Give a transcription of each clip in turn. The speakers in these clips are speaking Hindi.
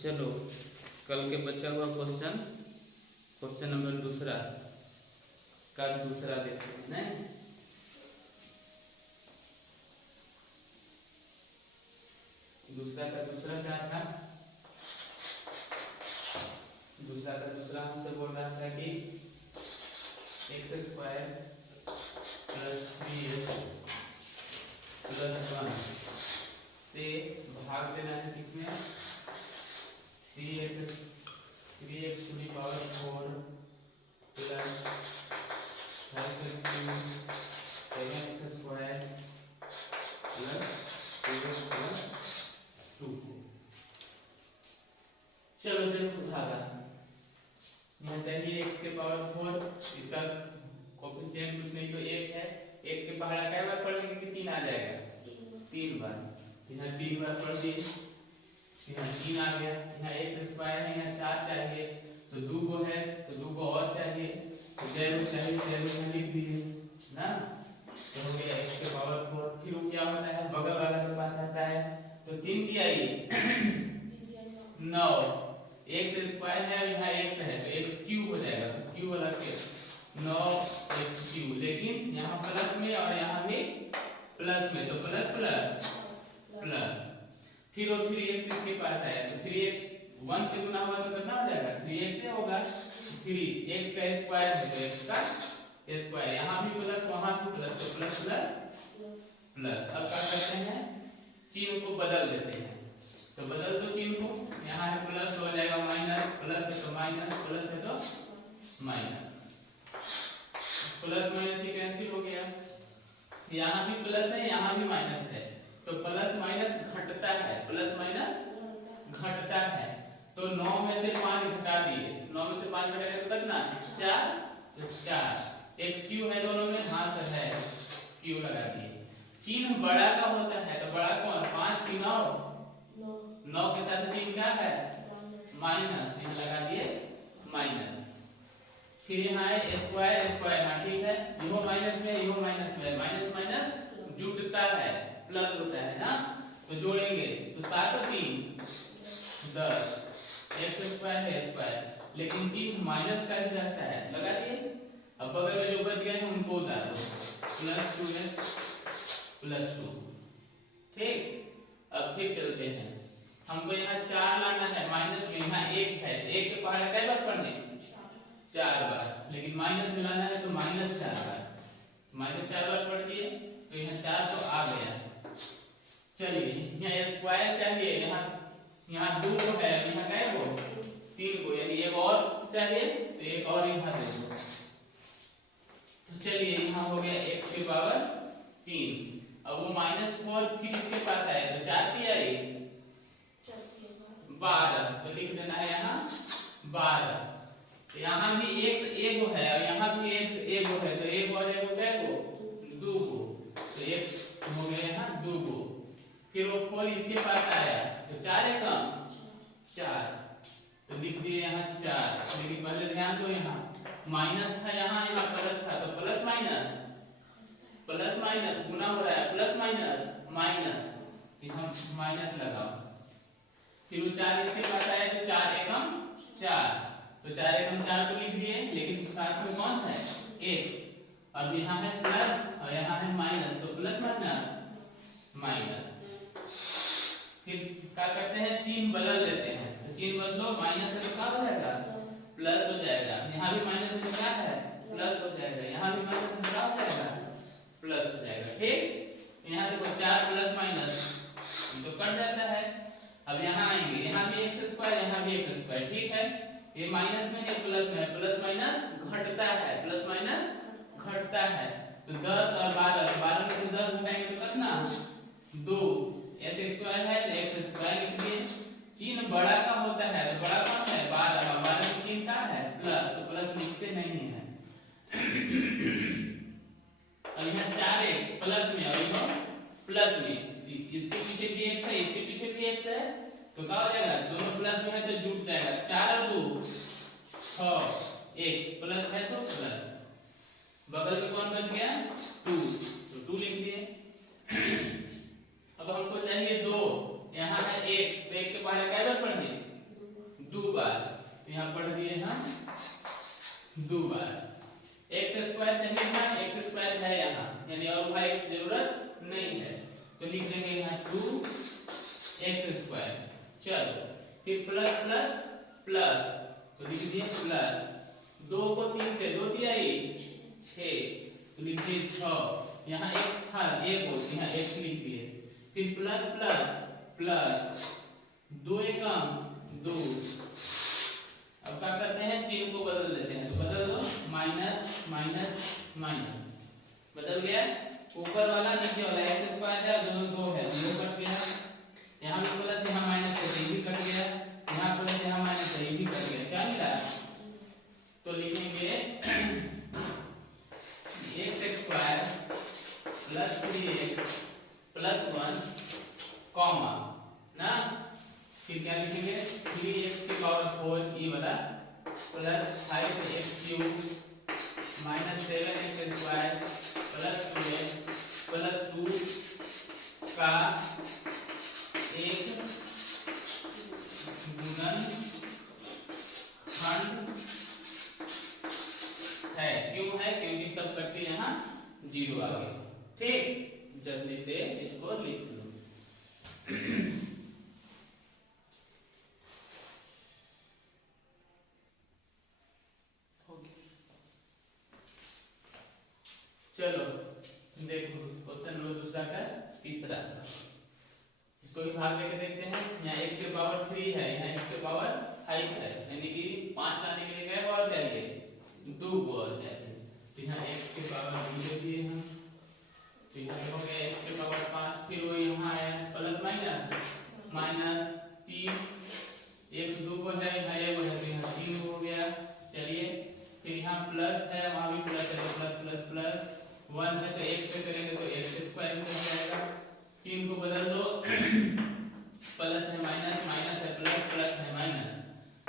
चलो कल के बचा हुआ क्वेश्चन नंबर दूसरा का दूसरा देखते हैं। दूसरा का दूसरा क्या था? दूसरा का दूसरा हमसे बोल रहा था कि x² + 3x + 1 से भाग देना है किसमें? 3x to the power 4 plus 5x cube 7x square plus 2x plus 2। चलो देखो भागा, यहाँ चाहिए x के पावर 4, इसका कोफिशिएंट कुछ नहीं तो 1 है। 1 के पहाड़ा क्या बार पढ़ेंगे कि 3 आ जाएगा? 3 बार। यहाँ 3 बार पढ़ दिए, यहाँ 3 आ गया। यहाँ x² है, यहाँ 4 चाहिए तो 2 को है तो 2 को और चाहिए तो 0 चाहिए, 0 यहाँ लिख दिए ना, तो हो गया x के पावर 4। फिर वो क्या होता है, बगल वाला के पास आता है तो 3 दिया ये 9, x² है यहाँ x है तो x³ हो जाएगा, तो क्यूब वाला के 9x³, लेकिन यहाँ प्लस में और यहाँ भी प्लस में, तो प्लस प्लस प्लस। फिर वो 3x इसके पास आया तो 3x 1 से गुना हुआ तो कितना हो जाएगा? 3x से होगा। 3x का स्क्वायर है तो x का स्क्वायर, यहाँ भी प्लस वहां भी प्लस, तो प्लस प्लस प्लस। अब क्या करते हैं, चिन्ह को बदल देते हैं, तो बदल दो चिन्ह को, यहाँ है प्लस हो जाएगा माइनस, प्लस है तो माइनस, प्लस है तो माइनस, प्लस माइनस ही कैंसिल हो गया। यहाँ भी प्लस है यहाँ भी माइनस है तो प्लस माइनस घटता है, प्लस माइनस घटता है, तो 9 में से 5 घटा दिए, 9 में से 5 घटाएंगे तो कितना? 4, तो 4 x³ है दोनों में, हाथ है क्यू लगा दिए। चिन्ह बड़ा का होता है तो बड़ा कौन? 5 की 9 के साथ 3 क्या है? माइनस, यहाँ लगा दिए माइनस। फिर यहाँ है स्क्वायर, हाँ ठीक है, यो माइनस में माइनस माइनस जुड़ता है, प्लस होता है ना, तो जोड़ेंगे तो 7 और 3 10, x² है स्क्वायर, लेकिन चिन्ह माइनस का ही रहता है, लगा दिए। अब बगल में जो बच गए हैं उनको उतार दो, प्लस 2x + 2, ठीक। अब फिर चलते हैं, हमको यहाँ 4 लाना है, माइनस में यहाँ 1 है, 1 के पहाड़ा कै बार पढ़ने? 4 बार, लेकिन माइनस में लाना है तो -4 बार, -4 बार पढ़ दिए तो यहाँ 4 तो आ गया। चलिए यहाँ स्क्वायर चाहिए, यहाँ 2 को है, यहाँ क्या है वो 3 को, यानी एक और चाहिए तो एक और यहाँ दे दो। तो चलिए यहाँ हो गया x के पावर 3। अब वो -4 फिर इसके पास आया तो 4 दिया 12, तो लिख देना है यहाँ 12। यहाँ भी x एगो है और यहाँ भी x एगो है, तो एक और एगो क्या है वो 2 को, तो x हो गया यहाँ 2 को। फिर वो 4 इसके पास आया तो 4 है कम 4, तो लिख दिए यहाँ 4, लेकिन पहले ध्यान दो यहाँ माइनस था, यहाँ प्लस था, तो प्लस माइनस गुना हो रहा है, प्लस माइनस, हम माइनस लगाओ। फिर वो 4 इसके पास आया तो 4 एकम 4, तो 4 एकम 4 को लिख दिए, लेकिन साथ में कौन है? x। अब यहाँ है प्लस और यहाँ है माइनस, तो प्लस माइनस। फिर क्या करते हैं, चिन्ह बदल देते हैं, तो चिन्ह बदलो, माइनस है तो क्या हो जाएगा? प्लस हो जाएगा। यहाँ भी माइनस है तो क्या है? प्लस हो जाएगा। यहाँ भी माइनस है तो क्या हो जाएगा? प्लस हो जाएगा, ठीक। यहाँ देखो 4 प्लस माइनस तो कट जाता है। अब यहाँ आएंगे, यहाँ भी x², यहाँ भी x², ठीक है। ये माइनस में है, प्लस में है, प्लस माइनस घटता है, प्लस माइनस घटता है, तो 10 और 12 में से 10 घटाएंगे तो कितना? 2, x² है तो x² लिख दिए। चिन्ह बड़ा का होता है तो बड़ा कौन है? 12, 12 का चिन्ह क्या है? प्लस, तो प्लस लिखते नहीं है। और यहाँ 4x प्लस में और यहाँ प्लस में, इसके पीछे भी x है, इसके पीछे भी x है, तो क्या हो जाएगा? दोनों प्लस में है तो जुट जाएगा, 4 और 2 6, x प्लस है तो प्लस, बगल में कौन बच गया? 2, तो 2 लिख दिए। अब हमको चाहिए 2, यहाँ है 1, तो 1 के पहाड़े क्या बार पढ़ेंगे? 2 बार। x स्क्वायर चाहिए था, x स्क्वायर है यहाँ, यानी और वहाँ x जरूरत नहीं है, तो लिख देंगे यहाँ 2x स्क्वायर। चलो फिर प्लस प्लस प्लस, तो लिख दिए प्लस 2 को 3 से 2 दिया 6, तो लिख दिए 6। यहाँ x था a को, यहाँ x लिख दिए। फिर प्लस प्लस प्लस 2 एकम 2। अब क्या करते हैं, चिन्ह को बदल देते हैं, तो बदल दो, माइनस माइनस माइनस, बदल गया। ऊपर वाला नीचे वाला x स्क्वायर है, दोनों 2 है, 0 कट गया। यहाँ भी प्लस, यहाँ माइनस है, ये भी कट गया। यहाँ प्लस, यहाँ माइनस है, ये भी कट गया। क्या मिला, तो लिखेंगे x square plus 3x plus 1 comma ना, फिर क्या लिखेंगे 3x की पावर 4 ये वाला plus 5x cube minus 7x square plus 2x plus 2 का एक गुणन खंड है। क्यों है, क्योंकि सब करके यहाँ 0 आ गए। ठीक, जल्दी से इसको लिख लो। चलो देखो क्वेश्चन नंबर दूसरा का तीसरा, इसको भी भाग लेके देखते हैं। यहाँ x के पावर 3 है, यहाँ x के पावर 5 है, यानी कि 5 लाने के लिए क्या और चाहिए, 2 को और चाहिए। तो यहाँ x के पावर 2 दे दिए हम, तो यहाँ हो गया x के पावर 5। फिर वो यहाँ आया प्लस माइनस माइनस 3, एक 2 को है, यहाँ ये वो है, तो यहाँ 3 हो गया। चलिए फिर यहाँ प्लस है, वहाँ भी प्लस है, तो प्लस प्लस प्लस 1 है, तो x पे करेंगे तो x स्क्वायर में हो जाएगा। चिन्ह को बदल दो, प्लस है माइनस, माइनस है प्लस, प्लस है माइनस,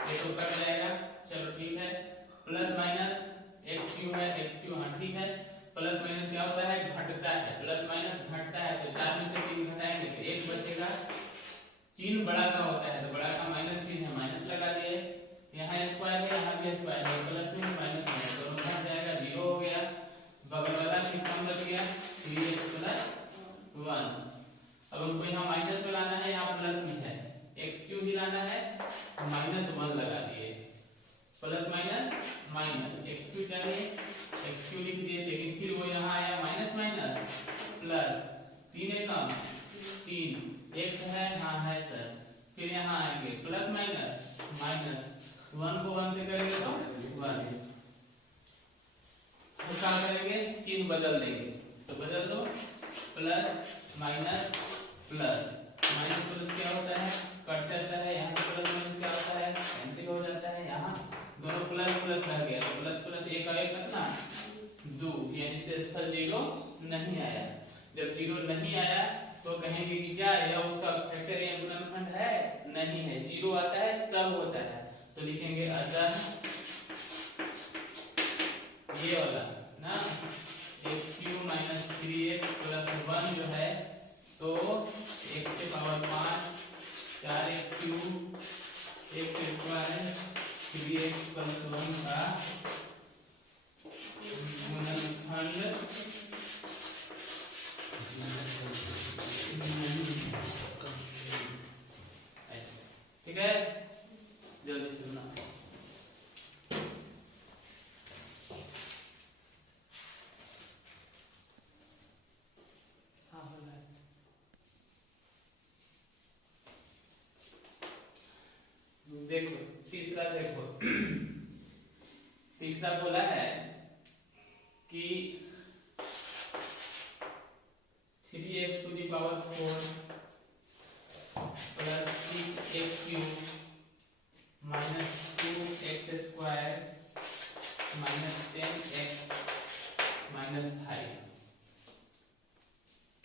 ये तो कट जाएगा। चलो ठीक है, प्लस माइनस x क्यूब है, x क्यूब, हाँ ठीक है। प्लस माइनस क्या होता है, घटता है, प्लस माइनस घटता है, तो 4 में से 3 घटाएंगे तो 1 बचेगा। चिन्ह बड़ा का होता है, तो बड़ा का माइनस चिन्ह है, माइनस लगा दिए। यहाँ स्क्वायर है, यहाँ भी स्क्वायर है, प्लस में माइनस में दोनों घट जाएगा, 0 हो गया। बगल वाला कितना बच गया, 3x प्लस 1। अब हमको यहाँ माइनस में लाना है, यहाँ प्लस में है, x क्यूब ही लाना है, माइनस 1 लगा दिए, plus minus minus, x cube चाहिए, x क्यूब लिख दिए। लेकिन फिर वो यहाँ आया माइनस माइनस प्लस 3 एकम 3, x है, हाँ है सर। फिर यहाँ आएंगे प्लस माइनस माइनस, 1 को 1 से करेंगे तो 1, तो क्या करेंगे, चिन्ह बदल देंगे, तो बदल दो, plus minus plus, minus plus क्या होता है, कट जाता है। यहाँ पे प्लस माइनस क्या होता है, कैंसिल हो जाता है। यहाँ दोनों प्लस प्लस रह गया, तो प्लस प्लस एक और एक कितना 2, यानी शेषफल 0 नहीं आया। जब 0 नहीं आया तो कहेंगे कि क्या यह उसका फैक्टर या गुणनखंड है, नहीं है। 0 आता है तब होता है, तो लिखेंगे अतः ये वाला ना x cube minus 3x plus 1 जो है, सो x के power 5 4x cube x square 3x plus 1 का गुणनखंड ठीक है। जल्दी सुनना, देखो तीसरा, देखो तीसरा बोला है कि 3x to the power 4 plus 6x cube minus 2x square minus 10x minus 5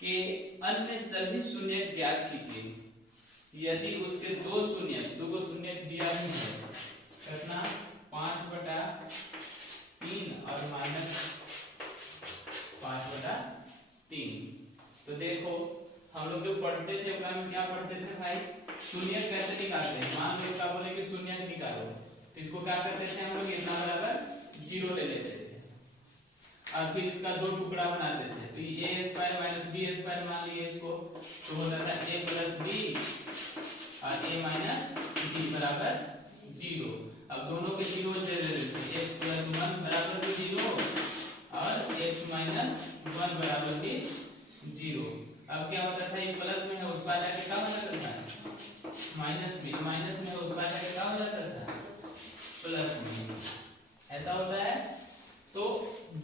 के अन्य सभी शून्य ज्ञात कीजिए यदि उसके दो को शून्य दिया ही है। कितना, 5/3 और माइनस 5/3। तो देखो हम लोग जो पढ़ते थे में क्या पढ़ते थे भाई, शून्य कैसे निकालते हैं। मान लो इसका बोले कि शून्य निकालो, तो इसको क्या करते थे हम लोग, इतना बराबर जीरो ले लेते थे और फिर इसका दो टुकड़ा बनाते थे। तो ये a square minus B square मान लिए इसको, तो होता था a प्लस बी और a माइनस b बराबर जीरो। अब दोनों के जीरो दे देते थे, x प्लस वन बराबर भी जीरो और x माइनस वन बराबर भी जीरो। अब क्या होता था, ये प्लस में है उस बार जाके क्या हो जाता था माइनस में, माइनस में है उस बार जाके क्या हो जाता था प्लस में, ऐसा होता है। तो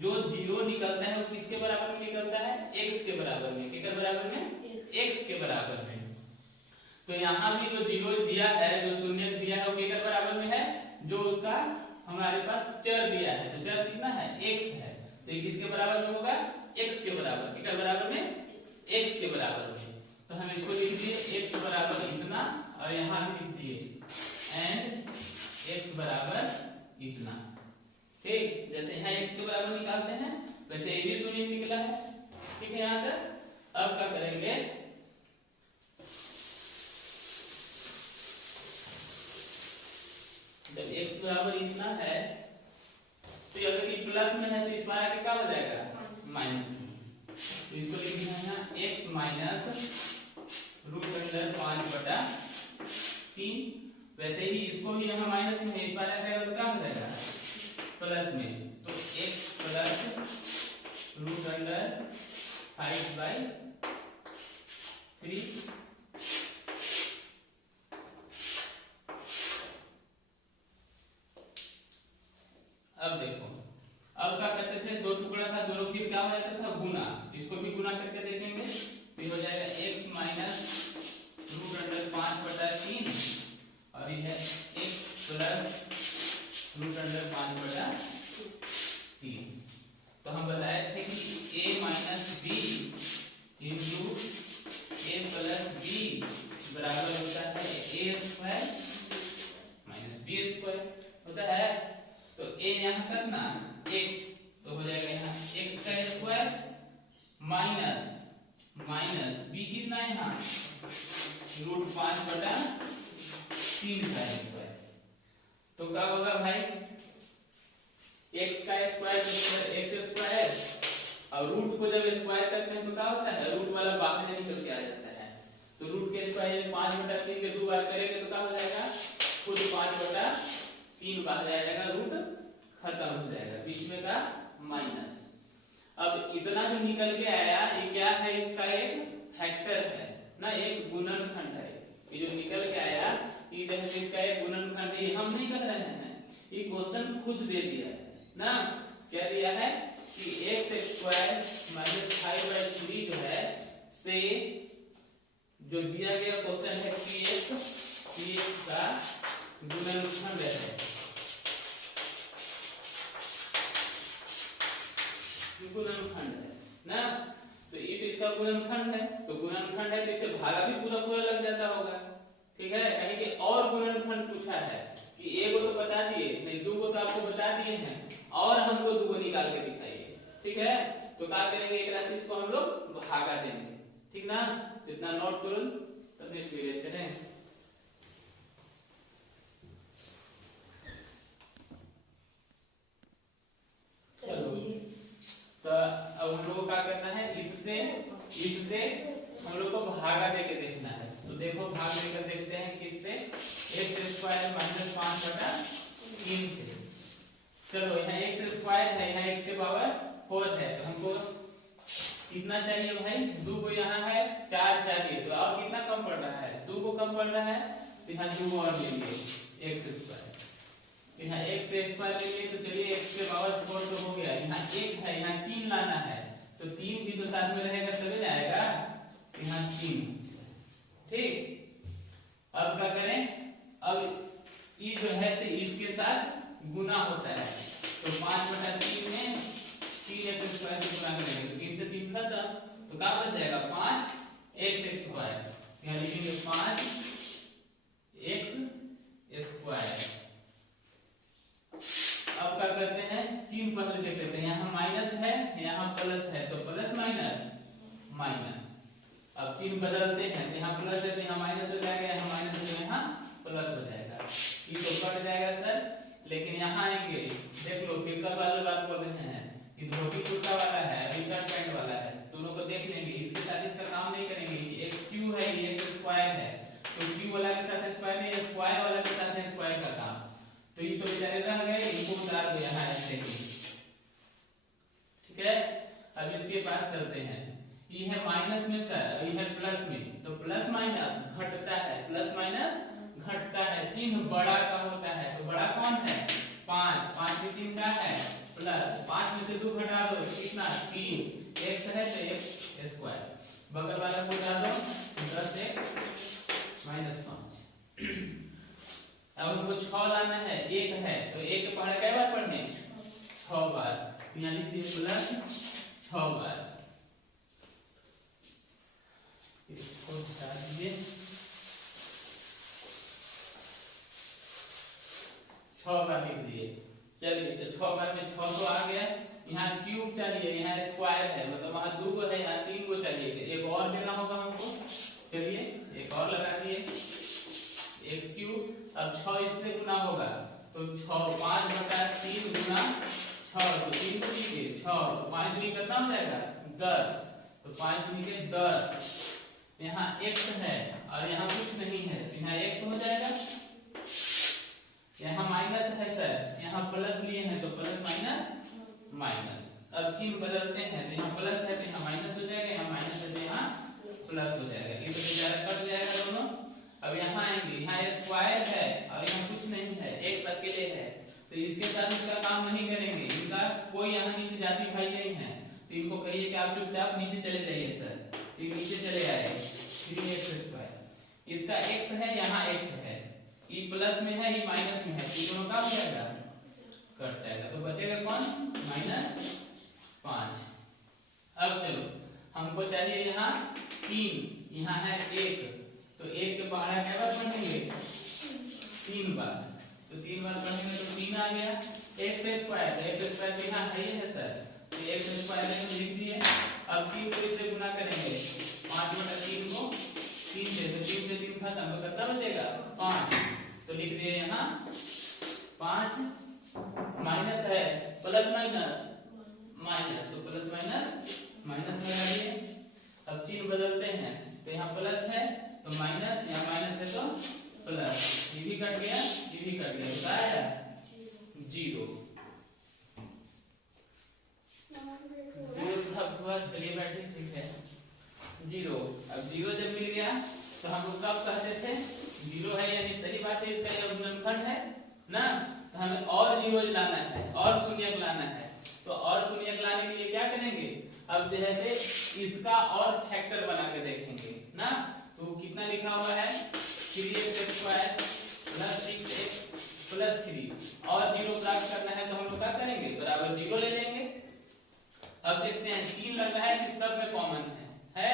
जो जीरो निकलता है वो किसके बराबर में निकलता है, x के बराबर में। किसके बराबर में, x के बराबर में। तो यहाँ भी जो जीरो दिया है, जो शून्य दिया है वो किसके बराबर में है, जो उसका हमारे पास चर दिया है। तो चर कितना है, x है, तो ये किसके बराबर में होगा, x के बराबर। किसके बराबर में, x के बराबर में। तो हम इसको लिख दिए x बराबर इतना और यहाँ भी लिख दिए एंड x बराबर इतना। ठीक, जैसे यहाँ x के बराबर निकालते हैं वैसे ये भी शून्य निकला है। ठीक है, यहाँ तक। अब क्या करेंगे, जब x बराबर इतना है तो अगर ये प्लस में है तो इस बार आगे क्या हो जाएगा, माइनस में। तो इसको लिखना है ना x माइनस रूट अंडर 5/3। वैसे ही इसको भी यहाँ माइनस में है, इस बार आ जाएगा तो क्या हो जाएगा प्लस में। तो x प्लस रूट अंडर 5/3। अब देखो, अब क्या करते थे, दो टुकड़ा था, दोनों फिर क्या हो जाता था गुना। इसको भी गुना करके देखेंगे तो हो जाएगा x माइनस रूट अंडर 5/3 और ये है x प्लस रूट अंडर 5/3। तो हम बताए थे कि a minus B into a plus B बराबर होता है a square minus B square होता है। तो a यहाँ करना x, तो हो जाएगा यहाँ x का स्क्वायर माइनस b कितना है यहाँ रूट 5/3 का स्क्वायर। तो क्या होगा भाई, x का स्क्वायर x स्क्वायर और रूट को जब स्क्वायर करते हैं तो क्या होता है, रूट वाला बाहर निकल के आ जाता है। तो रूट के स्क्वायर 5/3 के दो बार करेंगे तो क्या हो जाएगा, खुद 5/3 बाहर जाएगा, रूट खत्म हो जाएगा, बीच में का माइनस। अब इतना जो निकल के आया ये क्या है, इसका एक फैक्टर है ना, एक गुणनखंड है। ये जो निकल के आया ये जैसे इसका एक गुणनखंड है, ये हम नहीं कर रहे हैं, ये क्वेश्चन खुद दे दिया है ना। क्या दिया है कि x स्क्वायर माइनस 5/3 जो है से जो दिया गया क्वेश्चन है px का गुणनखंड है, गुणनखंड है ना। तो ये तो इसका गुणनखंड है, तो गुणनखंड है तो इसे भागा भी पूरा पूरा लग जाता होगा। ठीक है, कहीं के और गुणनखंड पूछा है कि एक को तो बता दिए, नहीं दो को तो आपको बता दिए हैं और हमको दो को निकाल के दिखाइए। ठीक है, तो क्या करेंगे, एक राशि इसको हम लोग भागा देंगे। ठीक ना, जितना नोट करो तब नेक्स्ट ले लेते हैं। तो अब हम लोग को क्या करना है, इससे हम लोग को भागा देके देखना है। तो देखो भाग देकर देखते हैं किससे, x स्क्वायर माइनस 5/3 से। चलो यहाँ x स्क्वायर है, यहाँ x के पावर 4 है, तो हमको कितना चाहिए भाई, 2 को यहाँ है 4 चाहिए, तो और कितना कम पड़ रहा है, 2 को कम पड़ रहा है, तो यहाँ 2 और ले लिए x स्क्वायर। यहाँ x स्क्वायर ले लिए, तो चलिए x के पावर 4 तो हो गया, यहाँ 1 है, यहाँ 3 लाना है, तो 3 भी तो साथ में रहेगा तभी ना आएगा, यहाँ 3। ठीक, अब क्या करें, अब ये जो है तो इसके साथ गुना होता है, तो 5/3 में 3x स्क्वायर को गुना करेंगे तो 3 से 3 खत्म, तो क्या बच जाएगा 5x स्क्वायर। यहाँ लिखेंगे 5x स्क्वायर। अब क्या करते हैं, चिन्ह पहले देख लेते हैं, यहाँ माइनस है यहाँ प्लस है, तो प्लस माइनस माइनस। अब चिन्ह बदलते हैं, यहाँ प्लस है तो यहाँ माइनस हो जाएगा, यहाँ माइनस है तो यहाँ प्लस हो जाएगा। ये तो कट जाएगा सर, लेकिन यहाँ आएंगे, देख लो फिकर वाले बात बोल रहे हैं कि धोती कुर्ता वाला है, अभी शर्ट पैंट वाला है, दोनों को देख लेंगे, इसके साथ इसका काम नहीं करेंगे। एक क्यू है, ये एक स्क्वायर है, तो क्यू वाला के साथ स्क्वायर नहीं, स्क्वायर वाला के साथ स्क्वायर का काम, तो ये तो बेचारे रह गए, इनको उतार दो यहाँ ऐसे ही। ठीक है, अब इसके पास चलते हैं। ये है माइनस में सर, ये है प्लस में, तो प्लस माइनस घटता है, प्लस माइनस घटता है, चिन्ह बड़ा का होता है, तो बड़ा कौन है 5, 5 में 3 का है प्लस, 5 में से 2 घटा दो कितना 3, x है तो x स्क्वायर, बगल वाला को उठा दो 10x माइनस 5। अब हमको 6 लाना है, 1 है तो 1 के पहाड़ा कै बार पढ़ने 6 बार, तो यहाँ लिख दिए प्लस 6 बार, इसको हटा दीजिए 6 बार लिख दिए। चलिए तो 6 बार में 6 तो आ गया, यहाँ क्यूब चाहिए, यहाँ स्क्वायर है, मतलब वहां 2 को है, यहाँ 3 को चाहिए, एक और देना होगा हमको। चलिए एक और लगा दिए x क्यूब, अब 6 इससे गुना होगा तो 6 5 बटा 3 गुना 6, तो 3 को लीजिए 6, तो 5 दूनी कितना हो जाएगा 10, तो 5 दूनी के 10, यहाँ x है और यहाँ कुछ नहीं है, तो यहाँ x हो जाएगा, यहाँ माइनस है सर, यहाँ प्लस लिए हैं तो प्लस माइनस माइनस, अब चिन्ह बदलते हैं, तो यहाँ प्लस है तो यहाँ माइनस हो जाएगा, यहाँ माइनस है तो यहाँ प्लस हो जाएगा, ये तो बेचारा कट जाएगा दोनों। अब यहाँ आएंगे, यहाँ स्क्वायर है और यहाँ कुछ नहीं है, x अकेले है, तो इसके साथ इसका काम नहीं करेंगे, इनका कोई यहाँ नीचे जाति भाई नहीं है, तो इनको कहिए कि आप चुपचाप नीचे चले जाइए सर, ठीक नीचे चले आए 3x², इसका x है, यहाँ x है, ये प्लस में है, ये माइनस में है, तो दोनों का हो जाएगा कट जाएगा, तो बचेगा कौन -5। अब चलो हमको चाहिए यहाँ 3, यहाँ है 1, तो 1 के पहाड़ा कै बार पढ़ेंगे 3 बार, तो 3 बार पढ़ेंगे तो 3 आ गया, x² तो यहाँ है ही है सर, तो x² लिख दिए। अब 3 को इससे गुना करेंगे, 5 बटा 3 को 3 से, तो 3 से 3 खत्म, तो कितना बचेगा 5, तो लिख दिए यहाँ 5 माइनस है प्लस माइनस माइनस, तो प्लस माइनस माइनस लगा दिए। अब चिन्ह बदलते हैं, तो यहाँ प्लस है तो माइनस, यहाँ माइनस है तो प्लस, ये भी कट गया, ये भी कट गया, तो आया 0। चलिए बैठिए, ठीक है 0। अब 0 जब मिल गया तो हम लोग कब कहते थे 0 है, यानी सही बात है, इसका यह गुणनखंड है ना, तो हमें और 0 लाना है, और शून्यक लाना है, तो और शून्यक लाने के लिए क्या करेंगे, अब जैसे इसका और फैक्टर बना के देखेंगे ना, तो कितना लिखा हुआ है 3x² + 6x + 3, और 0 प्राप्त करना है तो हम लोग क्या करेंगे बराबर 0 ले लेंगे। अब देखते हैं 3 लग रहा है कि सब में कॉमन है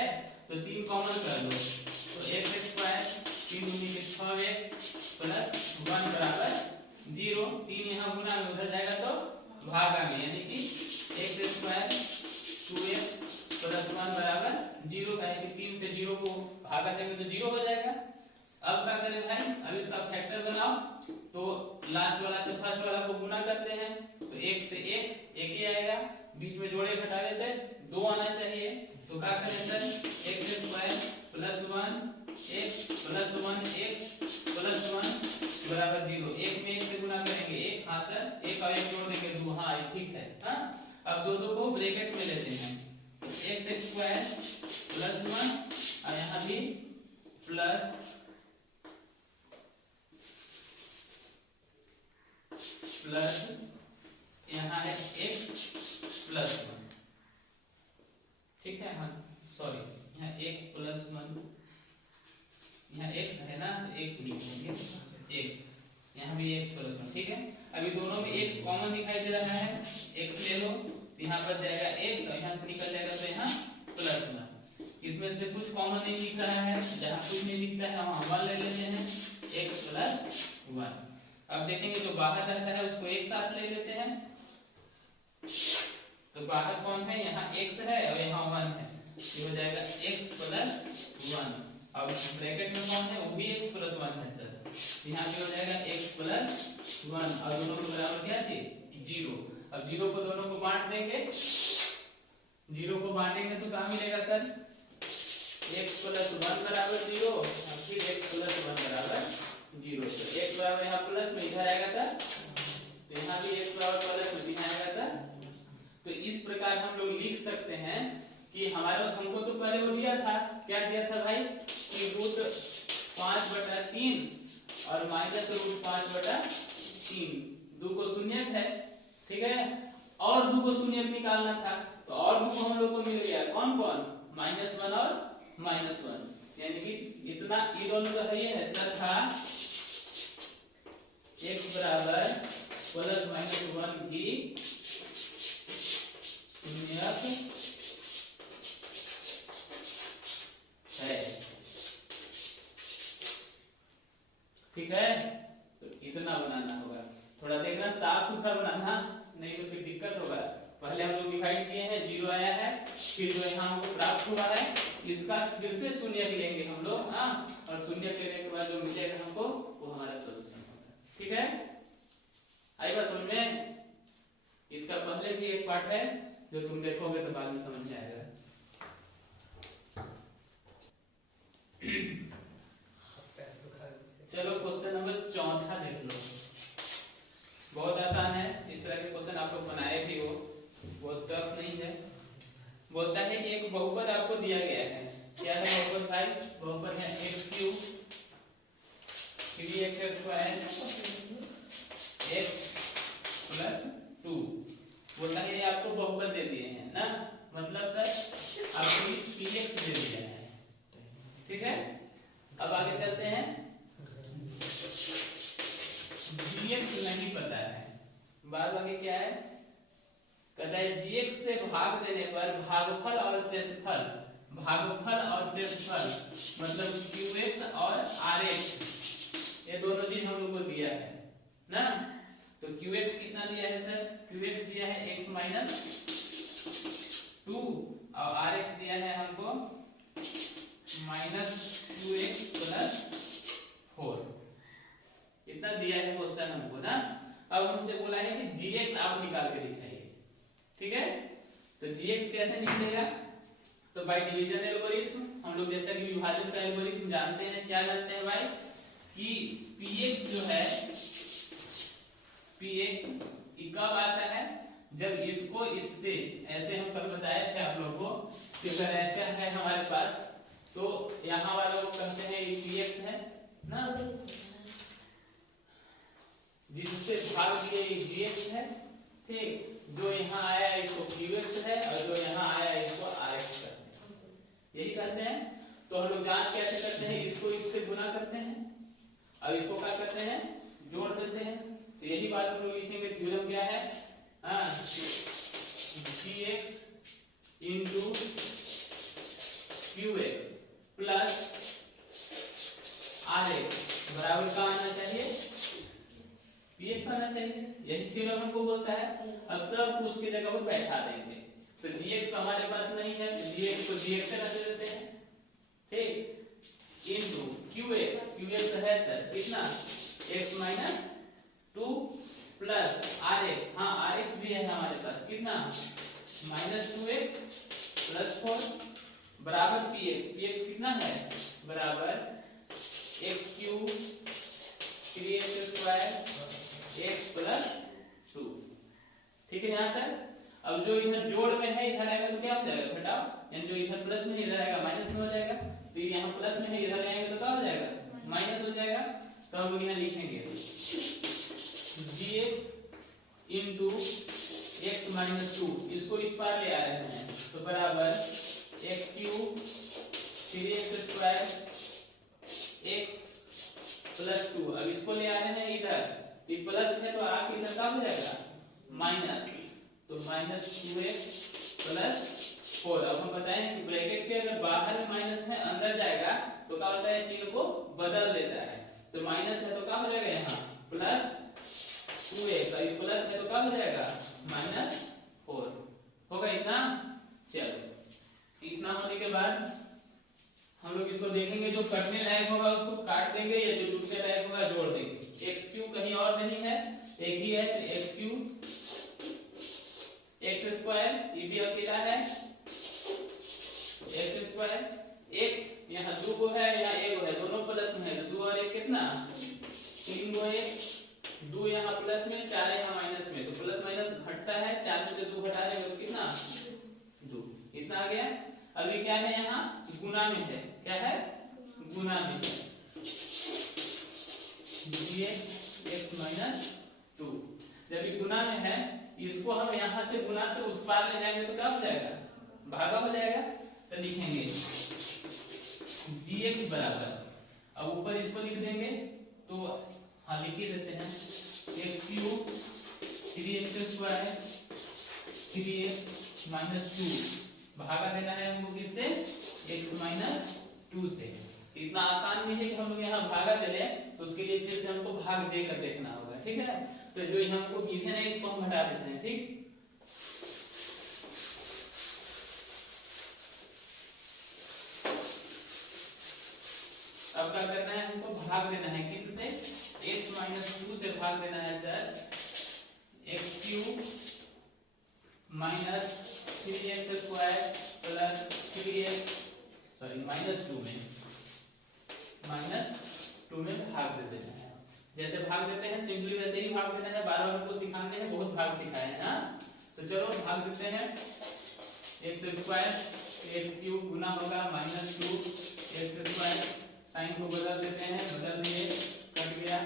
तो 3 कॉमन कर लो, तो x² 3 दूनी के 6x + 1 बराबर 0, 3 यहाँ गुना में उधर जाएगा तो भागा में, यानी कि x² 2x + 1 बराबर 0 का है कि 3 से 0 को भागा देंगे तो 0 हो जाएगा। अब क्या करें भाई, अब इसका फैक्टर बनाओ, तो लास्ट वाला से फर्स्ट वाला को गुना करते हैं, तो 1 से 1 ही आएगा, बीच में जोड़े घटावे से 2 आना चाहिए, तो क्या करें सर x² + 1 x + 1 x + 1 बराबर 0, 1 में 1 से गुना करेंगे 1, हाँ सर 1 और 1 जोड़ देंगे 2, हाँ ठीक है। हाँ अब दो को ब्रैकेट में लेते हैं, x² + 1 और यहाँ भी प्लस यहाँ है x + 1, ठीक है, हाँ सॉरी यहाँ x + 1, यहाँ x है ना तो x लिखेंगे x, यहाँ भी x + 1, ठीक है। अभी दोनों में x कॉमन दिखाई दे रहा है, x ले लो, यहाँ पर जाएगा x और यहाँ से निकल जाएगा तो यहाँ +1, इसमें से कुछ कॉमन नहीं दिख रहा है, जहाँ कुछ नहीं दिखता है वहाँ 1 ले लेते हैं, x + 1। अब देखेंगे जो बाहर रहता है उसको एक साथ ले लेते हैं, तो बाहर कौन है, यहाँ x है और यहाँ 1 है, ये हो जाएगा x + 1, और ब्रैकेट में कौन है वो भी x + 1 है सर, यहाँ पे हो जाएगा x प्लस 1 और दोनों के बराबर क्या चीज 0। अब 0 को दोनों को बांट देंगे, 0 को बांटेंगे तो क्या मिलेगा सर, x प्लस 1 बराबर 0 और फिर x प्लस 1 बराबर 0। तो x बराबर यहाँ प्लस में इधर आएगा था, तो यहाँ भी x बराबर प्लस में यहाँ आएगा था। तो इस प्रकार हम लोग लिख सकते हैं कि हमारा हमको तो पहले वो दिया था, क्या दिया था भाई, कि रूट 5/3 और माइनस रूट 5/3, 2 को शून्य है, ठीक है, और 2 को शून्य निकालना था, तो और 2 को हम लोग को मिल गया, कौन कौन, -1 और -1, यानी कि इतना ये दोनों तो है, ये है तथा x बराबर प्लस माइनस 1 भी शून्यक है, ठीक है। तो इतना बनाना होगा, थोड़ा देखना साफ सुथरा बनाना, नहीं तो फिर दिक्कत होगा। पहले हम लोग डिवाइड किए हैं, 0 आया है, फिर जो यहाँ हमको प्राप्त हुआ है इसका फिर से शून्य लेंगे हम लोग, हाँ, और शून्य लेने के बाद जो मिलेगा हमको वो हमारा सॉल्यूशन होगा, ठीक है। आएगा समझ में। इसका पहले भी एक पार्ट है जो तुम देखोगे तो बाद में समझ में आएगा। चलो क्वेश्चन नंबर 14 देख लो, बहुत आसान है, इस तरह के क्वेश्चन आप लोग बनाए भी हो, बहुत टफ नहीं है। बोलता है कि एक बहुपद आपको दिया गया है, क्या है बहुपद भाई, बहुपद है x³ 3x² x प्लस 2, बोलता है ये आपको बहुपद दे दिए हैं ना, मतलब सर आपको px दे दिया है, ठीक है। अब आगे चलते हैं, gx नहीं पता है, बाद आगे क्या है, कहता है gx से भाग देने पर भागफल और शेषफल, भागफल और शेषफल मतलब qx और rx, ये दोनों चीज हम लोग को दिया है ना। तो qx कितना दिया है सर, qx दिया है x माइनस 2 और rx दिया है हमको माइनस 2x प्लस 4, इतना दिया है क्वेश्चन हमको ना। अब हमसे बोला है कि gx आप निकाल के दिखाइए, ठीक है। तो gx कैसे निकलेगा, तो बाय डिवीजन एल्गोरिथम, हम लोग जैसा कि विभाजन का एल्गोरिथम जानते हैं, क्या जानते हैं भाई, कि px जो है, px कब आता है, जब इसको इससे, ऐसे हम कल बताए थे आप लोगों को कि अगर ऐसा है हमारे पास, तो यहाँ वालों को कहते हैं ये px है ना, जिससे भाग दिए ये gx है, ठीक, जो यहाँ आया इसको qx है और जो यहाँ आया इसको rx करते हैं, यही करते हैं। तो हम लोग जांच कैसे करते हैं, इसको इससे गुना करते हैं, अब इसको क्या करते हैं, जोड़ देते हैं। तो यही बात हम लोग लिखेंगे, थ्योरम क्या है, gx into qx plus rx बराबर का आना चाहिए px आना चाहिए, यही थ्योरम हमको बोलता है। अब सब कुछ की जगह पर बैठा देंगे, तो gx तो हमारे पास नहीं है, तो gx को gx से रख देते हैं, ठीक, इनटू qx है सर कितना, x माइनस 2 प्लस rx, हाँ rx भी है हमारे पास, कितना माइनस 2x प्लस 4 बराबर px कितना है, बराबर x³ 3x² x प्लस 2, ठीक है यहाँ तक। अब जो इधर जोड़ में है इधर आएगा तो क्या हो जाएगा, घटाओ, यानी जो इधर प्लस में इधर आएगा माइनस में हो जाएगा, तो यहाँ प्लस में है इधर आएगा तो क्या हो जाएगा, माइनस हो जाएगा। तो हम लोग यहाँ लिखेंगे gx इंटू x माइनस 2, इसको इस पार ले आ रहे हैं, तो बराबर x³ 3x² x प्लस 2, अब इसको ले आ रहे हैं इधर, ये प्लस है तो आगे इधर क्या हो जाएगा माइनस, तो माइनस 2x प्लस 4। अब हम बताएं कि ब्रैकेट के अगर बाहर में माइनस है अंदर जाएगा तो क्या होता है, चिन्ह को बदल देता है, तो माइनस है तो क्या हो जाएगा यहाँ प्लस 2x, अभी प्लस है तो क्या हो जाएगा माइनस 4, होगा इतना। चलो इतना होने के बाद हम लोग इसको देखेंगे, जो कटने लायक होगा उसको काट देंगे, या जो जुड़ने लायक होगा जोड़ देंगे। एक्स क्यू कहीं और नहीं है, एक ही है, तो एक्स क्यू एक्स स्क्वायर, ये भी अकेला है, एक्स स्क्वायर एक्स यहाँ दो को है, यहाँ एक है, दोनों प्लस में है, तो दो और एक कितना, तीन गो एक, दो यहाँ प्लस में, चार यहाँ माइनस में, तो प्लस माइनस घटता है, चार में से दो घटा देंगे तो कितना, दो, इतना आ गया। अभी क्या है, यहाँ गुना में है, क्या है, गुना में है, x माइनस 2, जब ये गुना में है, इसको हम यहाँ से गुना से उस पार ले जाएंगे तो क्या हो जाएगा, भागा हो जाएगा। तो लिखेंगे dx बराबर, अब ऊपर इसको लिख देंगे, तो हाँ लिख ही देते हैं, x cube 3x square 3x minus 2, भागा देना है हमको किससे, x माइनस 2 से। इतना आसान नहीं है कि हम लोग यहाँ भागा दे रहे हैं, तो उसके लिए फिर से हमको भाग देकर देखना होगा, ठीक है। तो जो हमको गिवन है इसको हम हटा देते हैं, ठीक। अब क्या करना है, हमको भाग देना है किससे, x माइनस 2 से भाग देना है sir, x cube minus 3x square plus 3x, sorry minus 2 में, माइनस 2 में भाग दे देना है। जैसे भाग देते हैं सिंपली वैसे ही भाग देना है, बार बार हमको सिखाने हैं, बहुत भाग सिखाए हैं, हाँ। तो चलो भाग देते हैं, x स्क्वायर x क्यूब गुना होगा माइनस 2 x स्क्वायर, साइन को बदल देते हैं, बदल दिए, कट गया,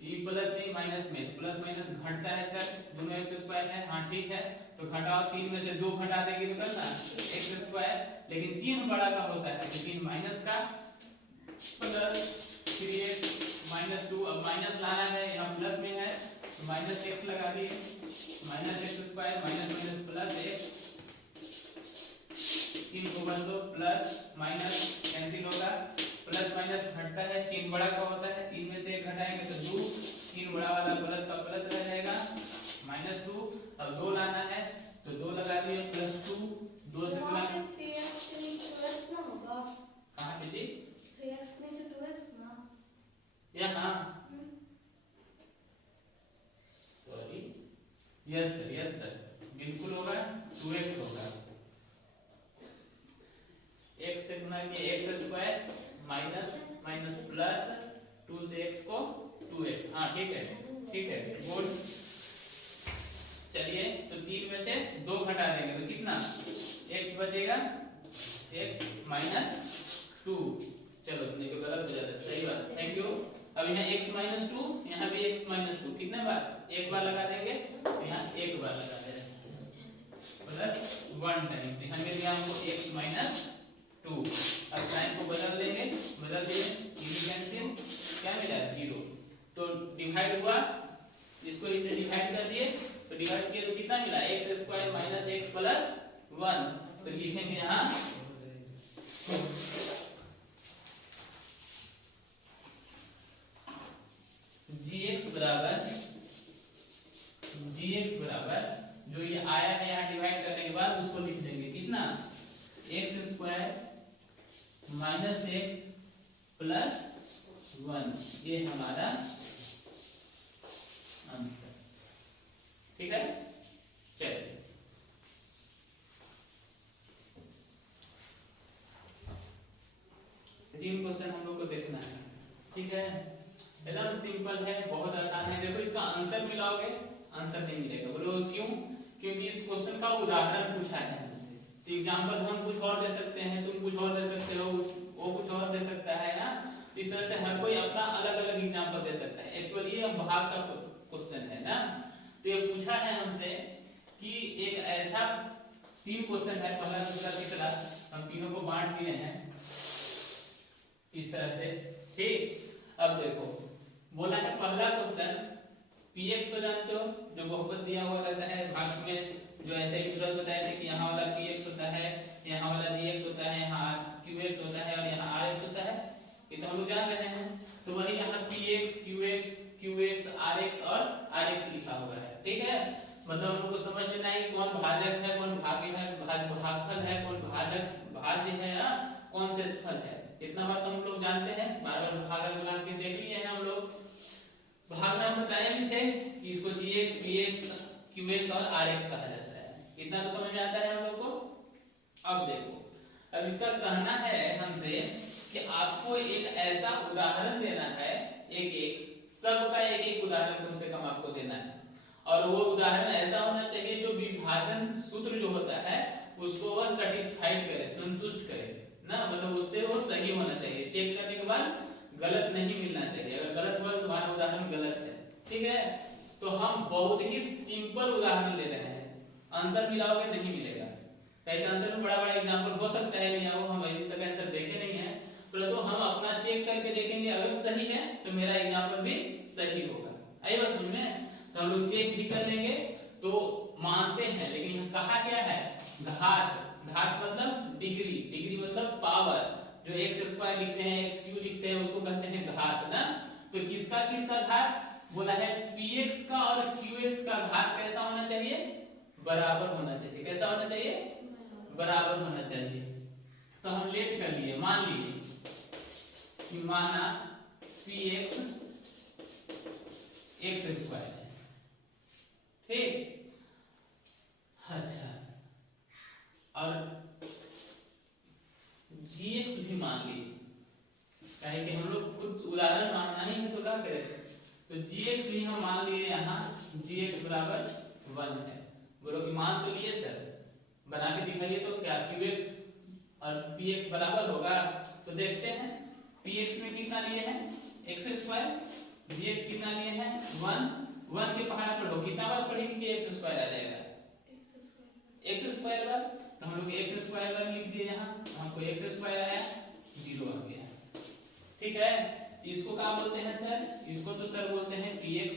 ये प्लस नहीं माइनस में, प्लस माइनस घटता है सर, दोनों एक्स स्क्वायर है, हाँ ठीक है, तो घटाओ, 3 में से 2 घटा देंगे तो कितना, एक्स स्क्वायर, लेकिन चिन्ह बड़ा का होता है, लेकिन माइनस का प्लस 3x माइनस 2, अब माइनस लाना है, यहाँ प्लस में है, तो माइनस x लगा दिए, minus x square minus minus plus x, 3 को बदल दो, प्लस माइनस कैंसिल होगा, प्लस माइनस घटता है, चिन्ह बड़ा का होता है, 3 में से 1 घटाएंगे तो 2, चिन्ह बड़ा वाला प्लस का प्लस रह जाएगा, माइनस 2, अब 2 लाना है, तो 2 लगा दिए, प्लस 2, 2 से गुना, 3x के नीचे 2x ना होगा, कहाँ पे जी, 3x के नीचे 2x ना, यहाँ, सॉरी, यस सर, बिल्कुल होगा, 2x होगा, x से गुना किए x square minus minus plus 2 से x को 2x, हाँ ठीक है, गुड। चलिए तो 3 में से 2 घटा देंगे तो कितना, x बचेगा, x माइनस 2, चलो नहीं तो गलत हो जाता है, सही बात, थैंक यू। अब यहाँ x माइनस 2, यहाँ भी x माइनस 2, कितने बार, एक बार लगा देंगे, यहाँ एक बार लगा देंगे, प्लस 1 टाइम, यहाँ मिल गया हमको x माइनस 2, अब साइन को बदल देंगे, बदल दिए, ये कैंसिल, क्या मिला, 0, तो डिवाइड हुआ, इसको इसे डिवाइड कर दिए, तो डिवाइड किए तो कितना मिला, x square minus x plus 1, तो लिखेंगे यहाँ gx बराबर जो ये आया है यहाँ डिवाइड करने के बाद उसको लिख देंगे, कितना, x square minus x plus 1, ये हमारा आंसर, ठीक है। चलिए तीन क्वेश्चन हम लोग को देखना है, ठीक है, एकदम सिंपल है, बहुत आसान है। देखो इसका आंसर मिलाओगे, आंसर नहीं मिलेगा, बोलो क्यों, क्योंकि इस क्वेश्चन का उदाहरण पूछा है हमसे, तो एग्जांपल हम कुछ और दे सकते हैं, तुम कुछ और दे सकते हो, वो कुछ और दे सकता है ना, इस तरह से हर कोई अपना अलग अलग एग्जांपल दे सकता है। एक्चुअली ये भाग का क्वेश्चन है ना, तो ये पूछा है हमसे कि एक ऐसा 3 क्वेश्चन है, पहला दूसरा तीसरा, हम तीनों को बांट दिए हैं इस तरह से, ठीक। अब देखो बोला है पहला क्वेश्चन, px को जानते हो, जो बहुपद दिया हुआ रहता है भाग में, जो ऐसे ही तुरंत बताया था कि यहाँ वाला px होता है, यहाँ वाला dx होता है, यहाँ qx होता है और यहाँ rx होता है, ये तो हम लोग जान रहे हैं। तो वही यहाँ px qx qx rx और rx लिखा हुआ है, ठीक है। मतलब हम लोग को समझ लेना है कि कौन भाजक है, कौन भाज्य है, भागफल है, कौन भाजक भाज्य है, कॉन्सेप्चुअल है। इतना बात तो हम लोग जानते हैं, बार बार भाग बुला के देख लिए हैं हम लोग। भाग में हम बताए भी थे कि इसको gx px qx और rx कहा जाता है। इतना तो समझ में आता है हम लोग को। अब देखो, अब इसका कहना है हमसे कि आपको एक ऐसा उदाहरण देना है, एक सबका एक उदाहरण कम से कम आपको देना है, और वो उदाहरण ऐसा होना चाहिए जो विभाजन सूत्र जो होता है उसको वह सेटिस्फाइड करे, संतुष्ट करे ना, मतलब उससे वो सही होना चाहिए। चेक करने के बाद गलत नहीं मिलना चाहिए, अगर गलत हुआ तो तुम्हारा उदाहरण गलत है, ठीक है। तो हम बहुत ही सिंपल उदाहरण ले रहे हैं, आंसर मिलाओगे नहीं मिलेगा। कई आंसर में बड़ा बड़ा एग्जांपल हो सकता है, नहीं आओ, हम अभी तक आंसर देखे नहीं है, परंतु तो हम अपना चेक करके देखेंगे, अगर सही है तो मेरा एग्जांपल भी सही होगा। आई बात समझ में? तो हम लोग चेक भी कर लेंगे, तो मानते हैं, लेकिन कहा क्या है, घात। घात मतलब डिग्री, डिग्री मतलब पावर। जो x स्क्वायर लिखते हैं, x क्यूब लिखते हैं, उसको कहते हैं घात ना। तो किसका किसका घात बोला है, px का और qx का घात कैसा होना चाहिए, बराबर होना चाहिए। कैसा होना चाहिए, बराबर होना चाहिए। तो हम लेट कर लिए, मान लीजिए कि माना px x स्क्वायर है, ठीक। अच्छा, और gx भी मान लीजिए, कहे कि हम लोग खुद उदाहरण मानना ही है तो क्या करें, तो gx भी हम मान लिए, यहाँ gx बराबर 1 है। बोलो कि मान तो लिए सर, बना के दिखाइए तो क्या qx और px बराबर होगा। तो देखते हैं, px में कितना लिए हैं, x स्क्वायर, gx कितना लिए हैं 1। 1 के पहाड़ा पर हो, कितना बार पढ़ेंगे कि x स्क्वायर आ जाएगा, x स्क्वायर बार। तो हम लोग x स्क्वायर बार लिख दिए, यहाँ हमको x स्क्वायर आया, 0 आ गया, ठीक है। इसको क्या बोलते हैं सर, इसको तो सर बोलते हैं px,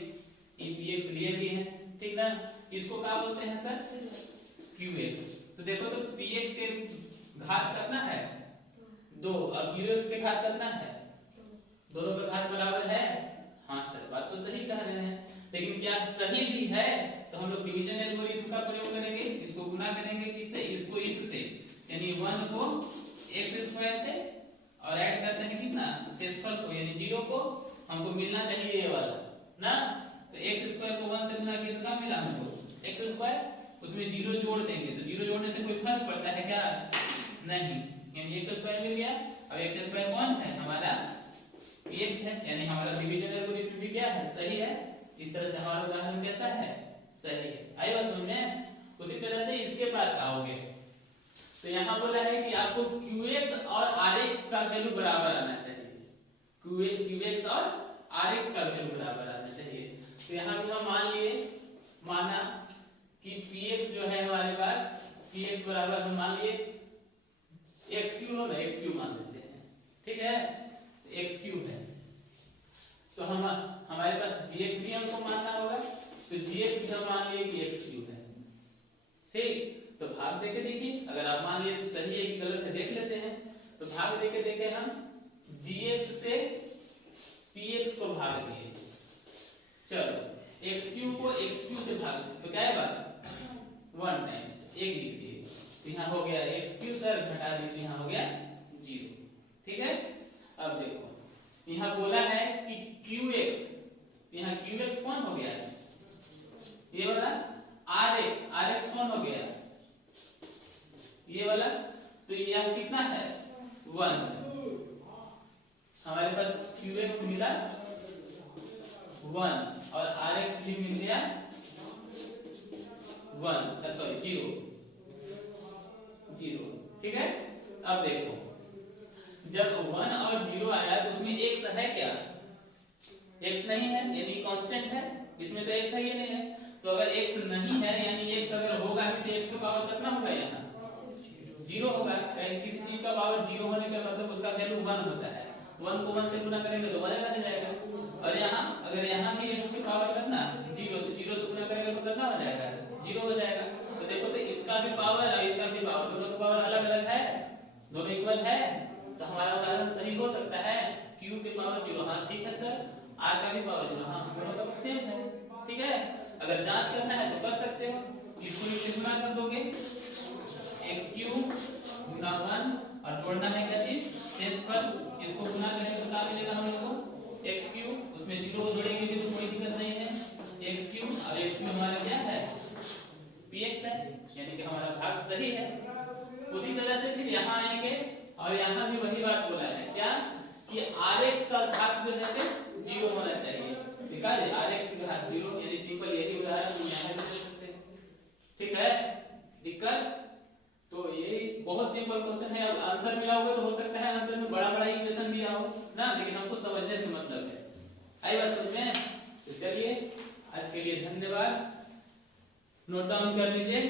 ये px लिए भी हैं, ठीक ना। इसको क्या बोलते हैं सर, qx। तो देखो, तो px के घात कितना है 2, और qx के घात कितना है, दोनों का घात बराबर है। हाँ सर, बात तो सही कह रहे हैं, लेकिन क्या सही भी है, तो हम लोग डिवीजन एल्गोरिथम का प्रयोग करेंगे, इसको गुना करेंगे किससे, इसको इससे, यानी 1 को x स्क्वायर से और ऐड करते हैं कितना, शेषफल को यानी 0 को, हमको मिलना चाहिए ये वाला ना। तो x स्क्वायर को 1 से गुना किया तो क्या मिला हमको, x स्क्वायर, उसमें 0 जोड़ देंगे, तो 0 जोड़ने से कोई फर्क पड़ता है क्या, नहीं, यानी x स्क्वायर मिल गया। अब x स्क्वायर कौन है, हमारा px है, यानी हमारा डिवीजन एल्गोरिथम भी क्या है, सही है। इस तरह से हमारा उदाहरण कैसा है, सही है। आई बात समझ में? उसी तरह से इसके पास आओगे, तो यहाँ बोला है कि आपको qx और rx का वैल्यू बराबर आना चाहिए, qx और rx का वैल्यू बराबर आना चाहिए। तो यहाँ भी हम मान लिए, माना कि px जो है हमारे पास, px बराबर हम मान लिए x क्यूब हो ना, x क्यूब मान लेते हैं, ठीक है, x क्यूब है। तो हम हमारे पास gx भी हमको मानना होगा, तो gx भी हम मान लिए कि x क्यूब है, ठीक। तो भाग देके देखिए, अगर आप मान लिए तो सही है कि गलत है, देख लेते हैं। तो भाग देके देखे हम gx से px को भाग दिए, चलो x क्यूब को x क्यूब से भाग दिए, तो क्या है बात 1 टाइम्स 1 लिख दिए, तो यहाँ हो गया x क्यूब, सर घटा दीजिए, यहाँ हो गया 0, ठीक है। अब देखो, यहाँ बोला है कि qx, यहाँ qx कौन हो गया, ये वाला, rx कौन हो गया, ये वाला, तो ये कितना है 1। हमारे पास qx मिला 1 और rx भी मिल गया 1, सॉरी 0, ठीक है। अब देखो, जब 1 और 0 आया तो उसमें x है क्या, x नहीं है, यानी कांस्टेंट है, इसमें तो x है, ये नहीं है। तो अगर x नहीं है, यानी x अगर होगा भी तो x का पावर कितना होगा, यहाँ 0 होगा। किसी चीज का पावर 0 होने का मतलब उसका वैल्यू 1 होता है, 1 को 1 से गुना करेंगे तो 1 रह जाएगा। और यहाँ अगर यहाँ भी x की पावर कितना 0, तो 0 से गुना करेंगे तो कितना हो जाएगा, 0 हो जाएगा। तो देखो, तो इसका भी पावर और इसका भी पावर, दोनों का पावर अलग अलग है, दोनों इक्वल है, तो हमारा उदाहरण सही हो सकता है। q के पावर 0, हाँ ठीक है सर, r का भी पावर 0, हाँ दोनों का सेम है, ठीक है। अगर जांच करना है तो कर सकते हो, इसको इससे गुना कर दोगे, x क्यूब गुना 1 और जोड़ना है क्या चीज, शेषफल। इसको गुना करेंगे तो क्या मिलेगा हम लोग को, x क्यूब, उसमें 0 जोड़ेंगे भी तो कोई दिक्कत नहीं है, x क्यूब। अब x क्यूब हमारा क्या है, px है, यानी कि हमारा भाग सही है। उसी तरह से फिर यहाँ आएंगे और यहाँ भी वही बात बोला है क्या, कि rx का घात जो है 0 होना चाहिए। ठीक है, rx का घात 0, यानी सिंपल यही उदाहरण हम यहाँ भी दे सकते हैं। ठीक है, दिक्कत तो ये बहुत सिंपल क्वेश्चन है। अब आंसर मिला होगा तो हो सकता है आंसर में बड़ा बड़ा इक्वेशन दिया हो ना, लेकिन हमको समझने से मतलब है। आई बात समझ में? तो चलिए आज के लिए धन्यवाद, नोट डाउन कर लीजिए।